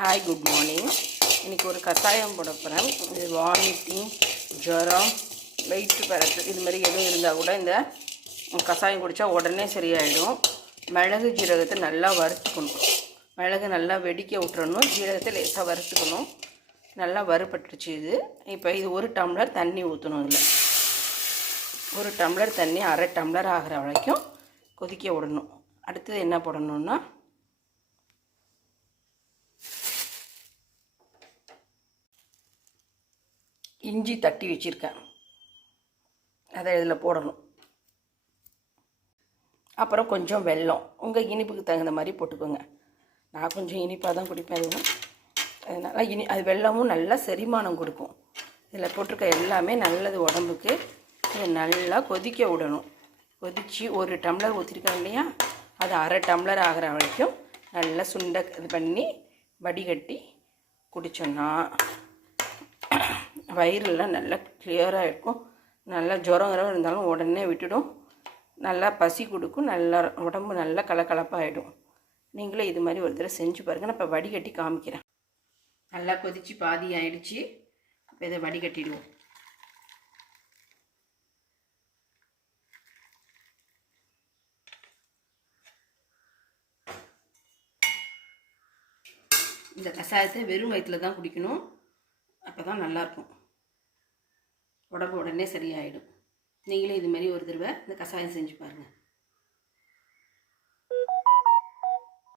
Hi good morning இன்றைக்கி ஒரு கஷாயம் போட போகிறேன் இது வாமிட்டிங் ஜுரம் வெயிட் பரட்டு இது மாதிரி எதுவும் இருந்தால் கூட இந்த கஷாயம் குடித்தா உடனே சரியாயிடும். மிளகு ஜீரகத்தை நல்லா வறுத்துக்கணும். மிளகு நல்லா வெடிக்க விட்டுறணும். ஜீரகத்தை லேசாக வறுத்துக்கணும். நல்லா வறுபட்டுருச்சு இது. இப்போ இது ஒரு டம்ளர் தண்ணி ஊற்றணும் இதில். ஒரு டம்ளர் தண்ணி அரை டம்ளர் ஆகிற வரைக்கும் கொதிக்க விடணும். அடுத்தது என்ன போடணுன்னா இஞ்சி தட்டி வச்சுருக்கேன். அதை இதில் போடணும். அப்புறம் கொஞ்சம் வெல்லம். உங்கள் இனிப்புக்கு தகுந்த மாதிரி போட்டுக்கோங்க. நான் கொஞ்சம் இனிப்பாக தான் குடிப்பேன் அதுவும் அதனால் இனி அது வெல்லமும் நல்லா செரிமானம் கொடுக்கும். இதில் போட்டிருக்க எல்லாமே நல்லது உடம்புக்கு. இதை நல்லா கொதிக்க விடணும். கொதித்து ஒரு டம்ளர் ஊற்றிருக்கேன் இல்லையா? அது அரை டம்ளர் ஆகிற வரைக்கும் நல்லா சுண்டை இது பண்ணி வடிகட்டி குடித்தோன்னா வயிறுலாம் நல்லா கிளியராக இருக்கும். நல்லா ஜுரம் இருந்தாலும் உடனே விட்டுடும். நல்லா பசி கொடுக்கும். நல்லா உடம்பு நல்லா கலக்கலப்பாகிடும் நீங்களும் இது மாதிரி ஒரு தடவை செஞ்சு பாருங்கள் நான் இப்போ வடிகட்டி காமிக்கிறேன். நல்லா கொதித்து பாதி ஆயிடுச்சு. இப்போ இதை வடிகட்டிடுவோம். இந்த கஷாயத்தை வெறும் வயிற்றில் தான் குடிக்கணும். அப்போ தான் நல்லாயிருக்கும் உடம்பு உடனே சரியாயிடும். நீங்களும் இதுமாரி ஒரு தடவை இந்த கஷாயம் செஞ்சு பாருங்கள்